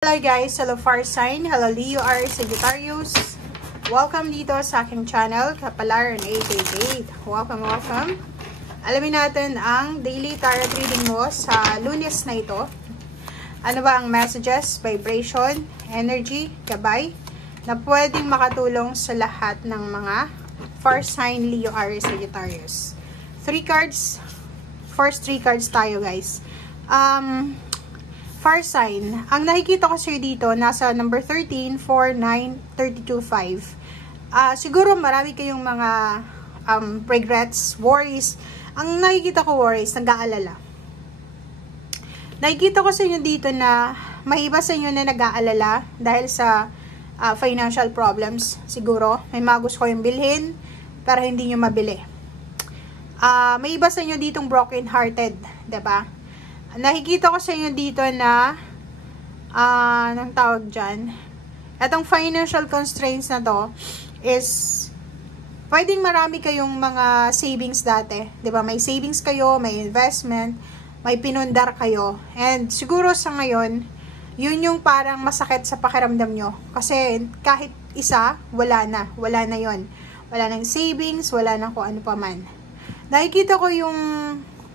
Hello guys, hello fire sign, hello Leo, Aries, Sagittarius. Welcome dito sa aking channel, Kapalaran 888. Welcome. Alamin natin ang daily tarot reading mo sa Lunes na ito. Ano ba ang messages, vibration, energy, gabay na pwedeng makatulong sa lahat ng mga fire sign, Leo, Aries, Sagittarius. 3 cards. First 3 cards tayo guys. Fire sign, ang nakikita ko sa'yo dito, nasa number 13, 4, 9, 32, 5. Siguro marami kayong mga regrets, worries. Ang nakikita ko worries, nag-aalala. Nakikita ko sa inyo dito na may iba sa inyo na nag-aalala dahil sa financial problems. Siguro, may mga gusto kayong bilhin, pero hindi nyo mabili. May iba sa inyo ditong broken hearted, diba? Nakikita ko sa inyo dito na anong tawag dyan, itong financial constraints na to is pwedeng marami kayong mga savings dati, diba? May savings kayo, may investment, may pinundar kayo, and siguro sa ngayon yun yung parang masakit sa pakiramdam nyo kasi kahit isa, wala na yun, wala nang savings, wala nang kung ano pa man. Nakikita ko yung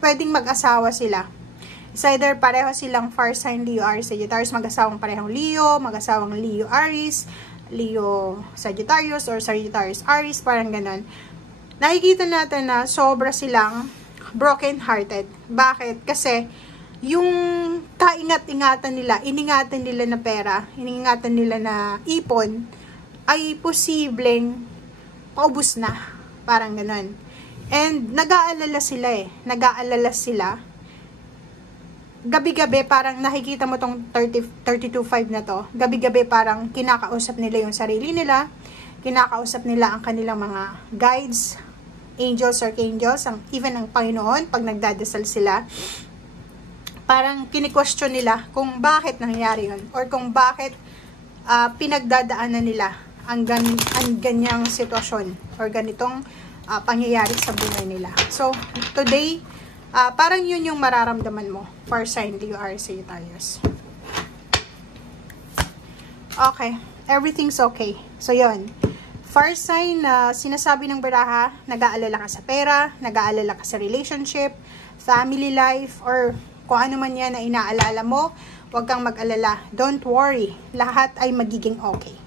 pwedeng mag-asawa sila. It's either pareho silang fire sign, Leo, Aries, Sagittarius, mag-asawang parehong Leo, mag-asawang Leo, Aries, Leo, Sagittarius, or Sagittarius, Aries, parang ganon. Nakikita natin na sobra silang broken-hearted. Bakit? Kasi yung kaingat-ingatan nila, iningatan nila na pera, iningatan nila na ipon, ay posibleng paubos na. Parang ganon. And nag-aalala sila gabi-gabi parang nakikita mo tong 32.5 na to, gabi-gabi parang kinakausap nila yung sarili nila, kinakausap nila ang kanilang mga guides, angels, archangels, even ang Panginoon, pag nagdadasal sila, parang kini-question nila kung bakit nangyari yun, or kung bakit pinagdadaanan nila ang ganyang sitwasyon, or ganitong pangyayari sa buhay nila. So, today, parang yun yung mararamdaman mo for sign Leo, Aries, Sagittarius. Okay, everything's okay. So yun, fire sign na sinasabi ng baraha, nag-aalala ka sa pera, nag-aalala ka sa relationship, family life, or kung ano man yan na inaalala mo, huwag kang mag-alala. Don't worry, lahat ay magiging okay.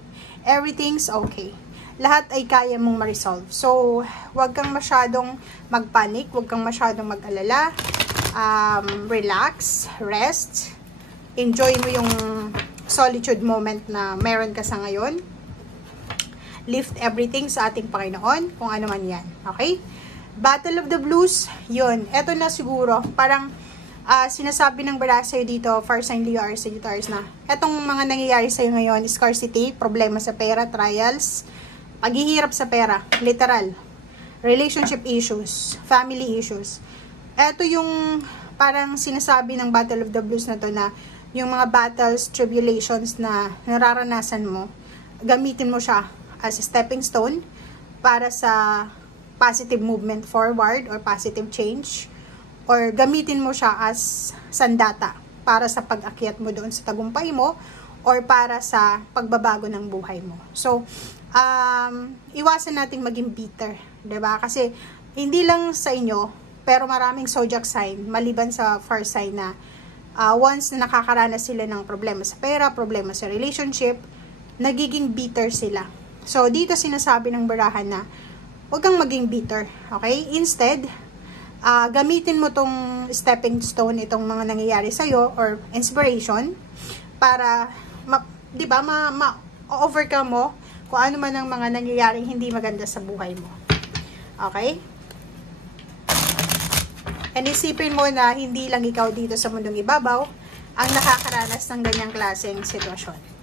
Everything's okay. Lahat ay kaya mong ma-resolve. So, huwag kang masyadong mag-panic, huwag kang masyadong mag-alala. Relax, rest, enjoy mo yung solitude moment na meron ka sa ngayon. Lift everything sa ating Panginoon, kung ano man yan. Okay? Battle of the Blues, yun. Eto na siguro, parang sinasabi ng bara sa'yo dito, fire sign Leo, Aries, Sagittarius na, etong mga nangyayari sa'yo ngayon, scarcity, problema sa pera, trials, paghihirap sa pera, literal, relationship issues, family issues. Ito yung parang sinasabi ng Battle of the Blues na to na yung mga battles, tribulations na nararanasan mo, gamitin mo siya as a stepping stone para sa positive movement forward or positive change, or gamitin mo siya as sandata para sa pag-akyat mo doon sa tagumpay mo or para sa pagbabago ng buhay mo. So, iwasan nating maging bitter, 'di ba? Kasi hindi lang sa inyo, pero maraming zodiac sign maliban sa fire sign na once na nakakaranas sila ng problema sa pera, problema sa relationship, nagiging bitter sila. So dito sinasabi ng barahan na huwag kang maging bitter, okay? Instead, gamitin mo tong stepping stone, itong mga nangyayari sa iyo or inspiration para 'di ba, ma-overcome mo kung ano man ang mga nangyayaring hindi maganda sa buhay mo. Okay? And isipin mo na hindi lang ikaw dito sa mundong ibabaw ang nakakaranas ng ganyang klaseng sitwasyon.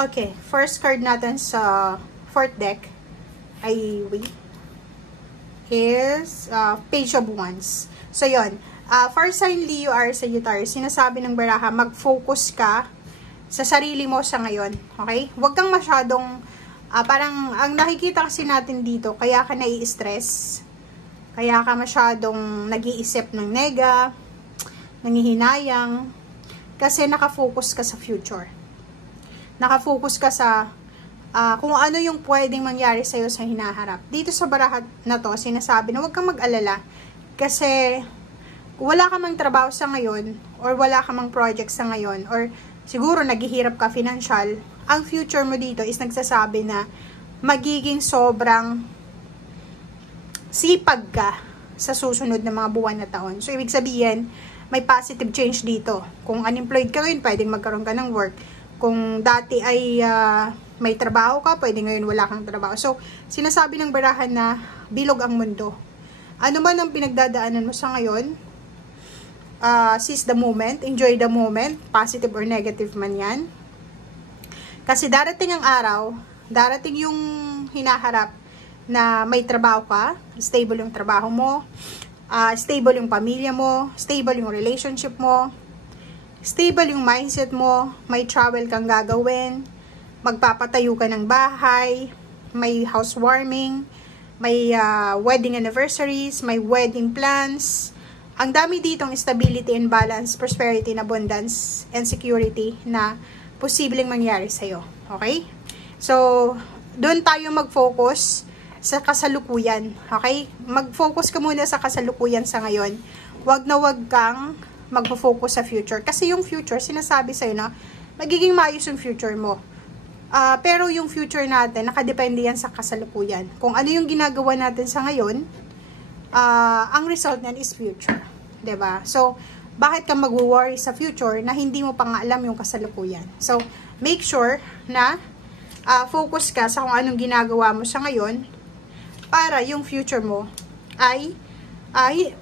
Okay, first card natin sa fourth deck ay is Page of Wands. So, yun. For sign Leo or Sagittarius, sinasabi ng baraha, mag-focus ka sa sarili mo sa ngayon. Okay? Huwag kang masyadong, parang, ang nakikita kasi natin dito, kaya ka nai-stress, kaya ka masyadong nag-iisip ng nega, nangihinayang, kasi nakafocus ka sa future. Nakafocus ka sa kung ano yung pwedeng mangyari sa'yo sa hinaharap. Dito sa baraha na to, sinasabi na huwag kang mag-alala, kasi wala ka mang trabaho sa ngayon, or wala ka mang project sa ngayon, or siguro naghihirap ka financial, ang future mo dito is nagsasabi na magiging sobrang sipag ka sa susunod na mga buwan na taon. So, ibig sabihin, may positive change dito. Kung unemployed ka ngayon, pwedeng magkaroon ka ng work. Kung dati ay may trabaho ka, pwede ngayon wala kang trabaho. So, sinasabi ng barahan na bilog ang mundo. Ano man ang pinagdadaanan mo sa ngayon, seize the moment, enjoy the moment, positive or negative man yan. Kasi darating ang araw, darating yung hinaharap na may trabaho ka, stable yung trabaho mo, stable yung pamilya mo, stable yung relationship mo, stable yung mindset mo, may travel kang gagawin, magpapatayo ka ng bahay, may housewarming, may wedding anniversaries, may wedding plans. Ang dami ditong stability and balance, prosperity and abundance, and security na posibleng mangyari sa'yo. Okay? So, doon tayo mag-focus sa kasalukuyan. Okay? Mag-focus ka muna sa kasalukuyan sa ngayon. Wag na wag kang mag-focus sa future. Kasi yung future, sinasabi sa'yo na magiging maayos yung future mo. Pero yung future natin, nakadepende yan sa kasalukuyan. Kung ano yung ginagawa natin sa ngayon, ang result niyan is future. 'Di ba? So, bakit ka mag-worry sa future na hindi mo pa nga alam yung kasalukuyan? So, make sure na focus ka sa kung anong ginagawa mo sa ngayon para yung future mo ay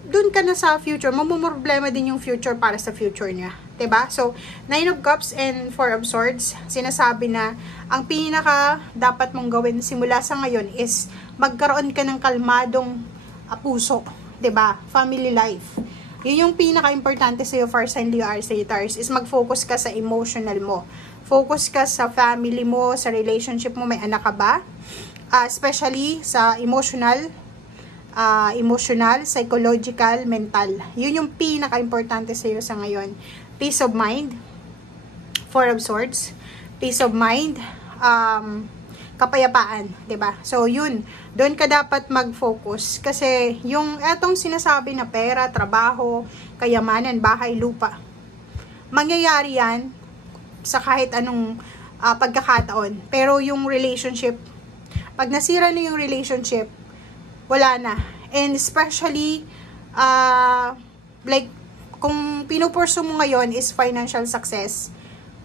dun ka na sa future, mamumroblema din yung future para sa future niya. 'Di ba? So, 9 of Cups and 4 of Swords, sinasabi na ang pinaka dapat mong gawin simula sa ngayon is magkaroon ka ng kalmadong puso, 'di ba? Family life. 'Yun yung pinaka-importante sa iyo for sign Leo or Sagittarius, is mag-focus ka sa emotional mo. Focus ka sa family mo, sa relationship mo, may anak ka ba? Especially sa emotional, psychological, mental. 'Yun yung pinaka-importante sa iyo sa ngayon. Peace of mind, 4 of Swords, peace of mind, kapayapaan, 'di ba? So, yun, doon ka dapat mag-focus kasi yung etong sinasabi na pera, trabaho, kayamanan, bahay, lupa, mangyayari yan sa kahit anong pagkakataon. Pero yung relationship, pag nasira na yung relationship, wala na. And especially, like, kung pinupurso mo ngayon is financial success,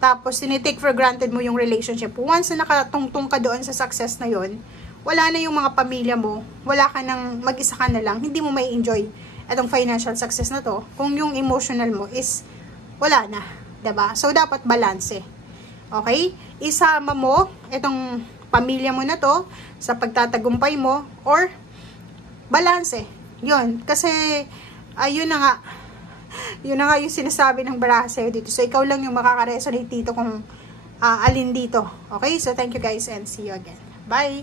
tapos tinitake for granted mo yung relationship, once na nakatungtong ka doon sa success na yon, wala na yung mga pamilya mo, wala ka nang, mag-isa ka na lang, hindi mo may enjoy itong financial success na to, kung yung emotional mo is wala na, 'di ba? So, dapat balance. Okay? Isama mo itong pamilya mo na to sa pagtatagumpay mo, or balance. Yun. Kasi, ayun na nga, yun na nga yung sinasabi ng baraha sa'yo dito. So, ikaw lang yung makaka-resonate dito kung alin dito. Okay? So, thank you guys and see you again. Bye!